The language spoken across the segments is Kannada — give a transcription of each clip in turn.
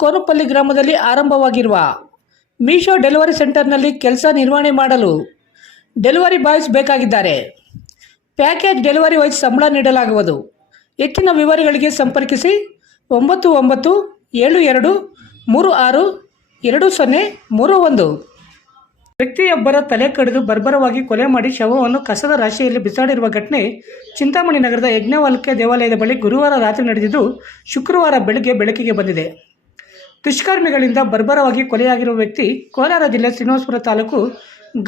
ಕೋನಪಲ್ಲಿ ಗ್ರಾಮದಲ್ಲಿ ಆರಂಭವಾಗಿರುವ ಮೀಶೋ ಡೆಲಿವರಿ ಸೆಂಟರ್ನಲ್ಲಿ ಕೆಲಸ ನಿರ್ವಹಣೆ ಮಾಡಲು ಡೆಲಿವರಿ ಬಾಯ್ಸ್ ಬೇಕಾಗಿದ್ದಾರೆ. ಪ್ಯಾಕೇಜ್ ಡೆಲಿವರಿ ವೈಸ್ ಸಂಬಳ ನೀಡಲಾಗುವುದು. ಹೆಚ್ಚಿನ ವಿವರಗಳಿಗೆ ಸಂಪರ್ಕಿಸಿ 9972362031. ವ್ಯಕ್ತಿಯೊಬ್ಬರ ತಲೆ ಕಡಿದು ಬರ್ಬರವಾಗಿ ಕೊಲೆ ಮಾಡಿ ಶವವನ್ನು ಕಸದ ರಾಶಿಯಲ್ಲಿ ಬಿಸಾಡಿರುವ ಘಟನೆ ಚಿಂತಾಮಣಿ ನಗರದ ಯಜ್ಞವಲ್ಕ್ಯ ದೇವಾಲಯದ ಬಳಿ ಗುರುವಾರ ರಾತ್ರಿ ನಡೆದಿದ್ದು, ಶುಕ್ರವಾರ ಬೆಳಗ್ಗೆ ಬೆಳಕಿಗೆ ಬಂದಿದೆ. ದುಷ್ಕರ್ಮಿಗಳಿಂದ ಬರ್ಬರವಾಗಿ ಕೊಲೆಯಾಗಿರುವ ವ್ಯಕ್ತಿ ಕೋಲಾರ ಜಿಲ್ಲೆ ಶ್ರೀನಿವಾಸಪುರ ತಾಲೂಕು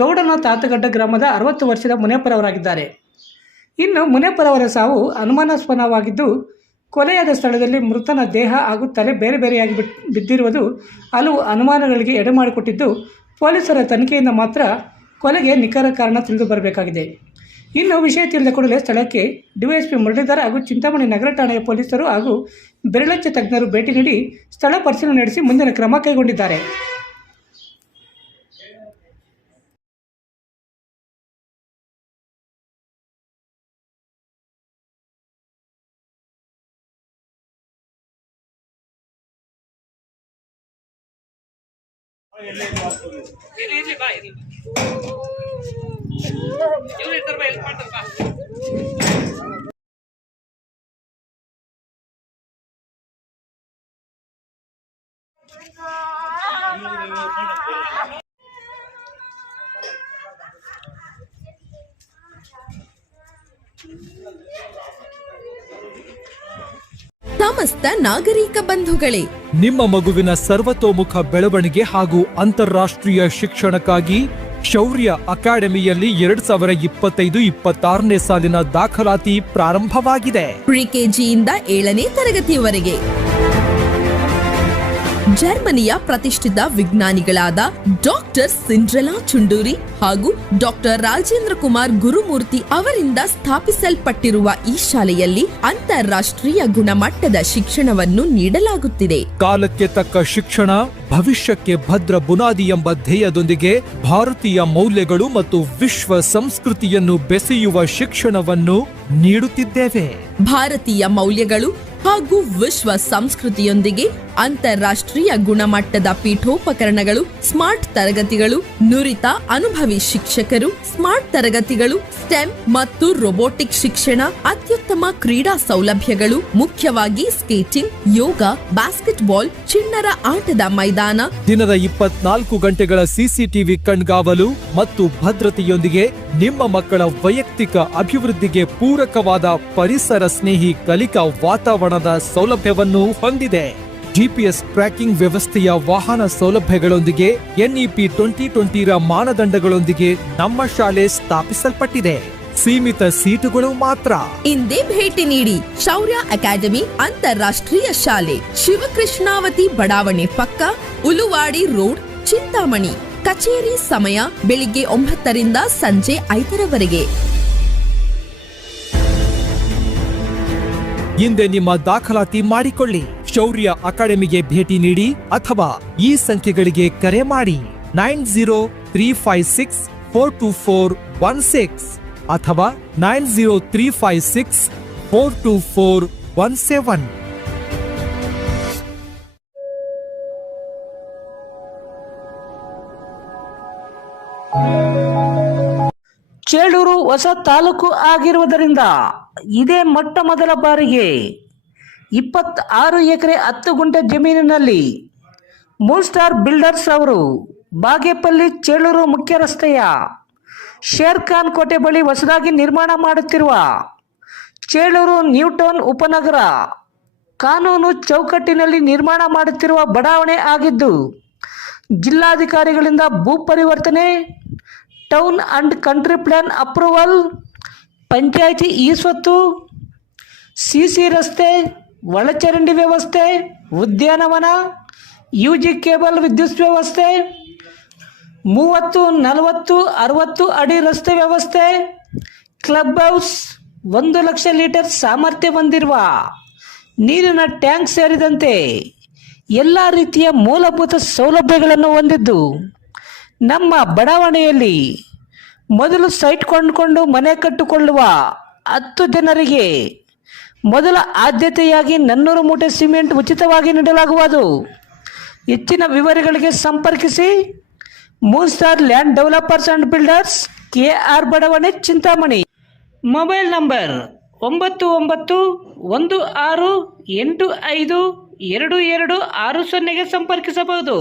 ಗೌಡನ ತಾತಗಡ್ಡ ಗ್ರಾಮದ 60 ವರ್ಷದ ಮುನೇಪರವರಾಗಿದ್ದಾರೆ. ಇನ್ನು ಮುನೇಪರವರ ಸಾವು ಅನುಮಾನಾಸ್ಪದವಾಗಿದ್ದು, ಕೊಲೆಯಾದ ಸ್ಥಳದಲ್ಲಿ ಮೃತನ ದೇಹ ಹಾಗೂ ತಲೆ ಬೇರೆ ಬೇರೆಯಾಗಿ ಬಿದ್ದಿರುವುದು ಹಲವು ಅನುಮಾನಗಳಿಗೆ ಎಡೆಮಾಡಿಕೊಟ್ಟಿದ್ದು, ಪೊಲೀಸರ ತನಿಖೆಯಿಂದ ಮಾತ್ರ ಕೊಲೆಗೆ ನಿಖರ ಕಾರಣ ತಿಳಿದು ಬರಬೇಕಾಗಿದೆ. ಇನ್ನು ವಿಷಯ ತಿಳಿದ ಕೂಡಲೇ ಸ್ಥಳಕ್ಕೆ ಡಿವೈಎಸ್ಪಿ ಮುರಳೀಧರ್ ಹಾಗೂ ಚಿಂತಾಮಣಿ ನಗರ ಠಾಣೆಯ ಪೊಲೀಸರು ಹಾಗೂ ಬೆರಳಚ್ಚ ತಜ್ಞರು ಭೇಟಿ ನೀಡಿ ಸ್ಥಳ ಪರಿಶೀಲನೆ ನಡೆಸಿ ಮುಂದಿನ ಕ್ರಮ ಕೈಗೊಂಡಿದ್ದಾರೆ. ಸಮಸ್ತ ನಾಗರಿಕ ಬಂಧುಗಳೇ, ನಿಮ್ಮ ಮಗುವಿನ ಸರ್ವತೋಮುಖ ಬೆಳವಣಿಗೆ ಹಾಗೂ ಅಂತಾರಾಷ್ಟ್ರೀಯ ಶಿಕ್ಷಣಕ್ಕಾಗಿ ಶೌರ್ಯ ಅಕಾಡೆಮಿಯಲ್ಲಿ 2025-26ನೇ ಸಾಲಿನ ದಾಖಲಾತಿ ಪ್ರಾರಂಭವಾಗಿದೆ. ಪ್ರಿಕೆಜಿಯಿಂದ 7ನೇ ತರಗತಿಯವರೆಗೆ ಜರ್ಮನಿಯ ಪ್ರತಿಷ್ಠಿತ ವಿಜ್ಞಾನಿಗಳಾದ ಡಾಕ್ಟರ್ ಸಿಂಡ್ರೆಲಾ ಚುಂಡೂರಿ ಹಾಗೂ ಡಾಕ್ಟರ್ ರಾಜೇಂದ್ರ ಕುಮಾರ್ ಗುರುಮೂರ್ತಿ ಅವರಿಂದ ಸ್ಥಾಪಿಸಲ್ಪಟ್ಟಿರುವ ಈ ಶಾಲೆಯಲ್ಲಿ ಅಂತಾರಾಷ್ಟ್ರೀಯ ಗುಣಮಟ್ಟದ ಶಿಕ್ಷಣವನ್ನು ನೀಡಲಾಗುತ್ತಿದೆ. ಕಾಲಕ್ಕೆ ತಕ್ಕ ಶಿಕ್ಷಣ, ಭವಿಷ್ಯಕ್ಕೆ ಭದ್ರ ಬುನಾದಿ ಎಂಬ ಧ್ಯೇಯದೊಂದಿಗೆ ಭಾರತೀಯ ಮೌಲ್ಯಗಳು ಮತ್ತು ವಿಶ್ವ ಸಂಸ್ಕೃತಿಯನ್ನು ಬೆಸೆಯುವ ಶಿಕ್ಷಣವನ್ನು ನೀಡುತ್ತಿದ್ದೇವೆ. ಭಾರತೀಯ ಮೌಲ್ಯಗಳು ಹಾಗೂ ವಿಶ್ವ ಸಂಸ್ಕೃತಿಯೊಂದಿಗೆ ಅಂತಾರಾಷ್ಟ್ರೀಯ ಗುಣಮಟ್ಟದ ಪೀಠೋಪಕರಣಗಳು, ಸ್ಮಾರ್ಟ್ ತರಗತಿಗಳು, ನುರಿತ ಅನುಭವಿ ಶಿಕ್ಷಕರು, ಸ್ಮಾರ್ಟ್ ತರಗತಿಗಳು, ಸ್ಟೆಮ್ ಮತ್ತು ರೊಬೋಟಿಕ್ ಶಿಕ್ಷಣ, ಅತ್ಯುತ್ತಮ ಕ್ರೀಡಾ ಸೌಲಭ್ಯಗಳು, ಮುಖ್ಯವಾಗಿ ಸ್ಕೇಟಿಂಗ್, ಯೋಗ, ಬಾಸ್ಕೆಟ್ಬಾಲ್, ಚಿಣ್ಣರ ಆಟದ ಮೈದಾನ, ದಿನದ 24 ಗಂಟೆಗಳ ಸಿಸಿಟಿವಿ ಕಣ್ಗಾವಲು ಮತ್ತು ಭದ್ರತೆಯೊಂದಿಗೆ ನಿಮ್ಮ ಮಕ್ಕಳ ವೈಯಕ್ತಿಕ ಅಭಿವೃದ್ಧಿಗೆ ಪೂರಕವಾದ ಪರಿಸರ ಸ್ನೇಹಿ ಕಲಿಕಾ ವಾತಾವರಣದ ಸೌಲಭ್ಯವನ್ನು ಹೊಂದಿದೆ. ಜಿಪಿಎಸ್ ಟ್ರ್ಯಾಕಿಂಗ್ ವ್ಯವಸ್ಥೆಯ ವಾಹನ ಸೌಲಭ್ಯಗಳೊಂದಿಗೆ NEP 2020 ಮಾನದಂಡಗಳೊಂದಿಗೆ ನಮ್ಮ ಶಾಲೆ ಸ್ಥಾಪಿಸಲ್ಪಟ್ಟಿದೆ. ಸೀಮಿತ ಸೀಟುಗಳು ಮಾತ್ರ. ಇಂದೇ ಭೇಟಿ ನೀಡಿ. ಶೌರ್ಯ ಅಕಾಡೆಮಿ ಅಂತಾರಾಷ್ಟ್ರೀಯ ಶಾಲೆ, ಶಿವಕೃಷ್ಣಾವತಿ ಬಡಾವಣೆ ಪಕ್ಕ, ಉಲುವಾಡಿ ರೋಡ್, ಚಿಂತಾಮಣಿ. ಕಚೇರಿ ಸಮಯ ಬೆಳಿಗ್ಗೆ 9ರಿಂದ ಸಂಜೆ 5ರವರೆಗೆ. ಹಿಂದೆ ನಿಮ್ಮ ದಾಖಲಾತಿ ಮಾಡಿಕೊಳ್ಳಿ. ಶೌರ್ಯ ಅಕಾಡೆಮಿಗೆ ಭೇಟಿ ನೀಡಿ ಅಥವಾ ಈ ಸಂಖ್ಯೆಗಳಿಗೆ ಕರೆ ಮಾಡಿ 9035642416 ಅಥವಾ 9035642417. ಚೇಳೂರು ಹೊಸ ತಾಲೂಕು ಆಗಿರುವುದರಿಂದ ಇದೇ ಮೊಟ್ಟ ಮೊದಲ ಬಾರಿಗೆ 26 ಎಕರೆ 10 ಗುಂಟೆ ಜಮೀನಿನಲ್ಲಿ ಮೂನ್ ಸ್ಟಾರ್ ಬಿಲ್ಡರ್ಸ್ ಅವರು ಬಾಗೇಪಲ್ಲಿ ಚೇಳೂರು ಮುಖ್ಯ ರಸ್ತೆಯ ಶೇರ್ ಖಾನ್ ಕೋಟೆ ಬಳಿ ಹೊಸದಾಗಿ ನಿರ್ಮಾಣ ಮಾಡುತ್ತಿರುವ ಚೇಳೂರು ನ್ಯೂ ಟೌನ್ ಉಪನಗರ ಕಾನೂನು ಚೌಕಟ್ಟಿನಲ್ಲಿ ನಿರ್ಮಾಣ ಮಾಡುತ್ತಿರುವ ಬಡಾವಣೆ ಆಗಿದ್ದು, ಜಿಲ್ಲಾಧಿಕಾರಿಗಳಿಂದ ಭೂ ಪರಿವರ್ತನೆ, town and country plan approval, panchayat ಸ್ವತ್ತು, ಸಿಸಿ ರಸ್ತೆ, ಒಳಚರಂಡಿ ವ್ಯವಸ್ಥೆ, ಉದ್ಯಾನವನ, UG ಕೇಬಲ್ ವಿದ್ಯುತ್ ವ್ಯವಸ್ಥೆ, 30, 40, 60 ಅಡಿ ರಸ್ತೆ ವ್ಯವಸ್ಥೆ, ಕ್ಲಬ್ ಹೌಸ್, 1 ಲಕ್ಷ ಲೀಟರ್ ಸಾಮರ್ಥ್ಯ ಹೊಂದಿರುವ ನೀರಿನ ಟ್ಯಾಂಕ್ ಸೇರಿದಂತೆ ಎಲ್ಲ ರೀತಿಯ ಮೂಲಭೂತ ಸೌಲಭ್ಯಗಳನ್ನು ಹೊಂದಿದ್ದು, ನಮ್ಮ ಬಡಾವಣೆಯಲ್ಲಿ ಮೊದಲು ಸೈಟ್ ಕೊಂಡುಕೊಂಡು ಮನೆ ಕಟ್ಟಿಕೊಳ್ಳುವ 10 ಜನರಿಗೆ ಮೊದಲ ಆದ್ಯತೆಯಾಗಿ 400 ಮೂಟೆ ಸಿಮೆಂಟ್ ಉಚಿತವಾಗಿ ನೀಡಲಾಗುವುದು. ಹೆಚ್ಚಿನ ವಿವರಗಳಿಗೆ ಸಂಪರ್ಕಿಸಿ Moon star land developers and builders, KR ಬಡಾವಣೆ, ಚಿಂತಾಮಣಿ. ಮೊಬೈಲ್ ನಂಬರ್ 9916852260 ಸಂಪರ್ಕಿಸಬಹುದು.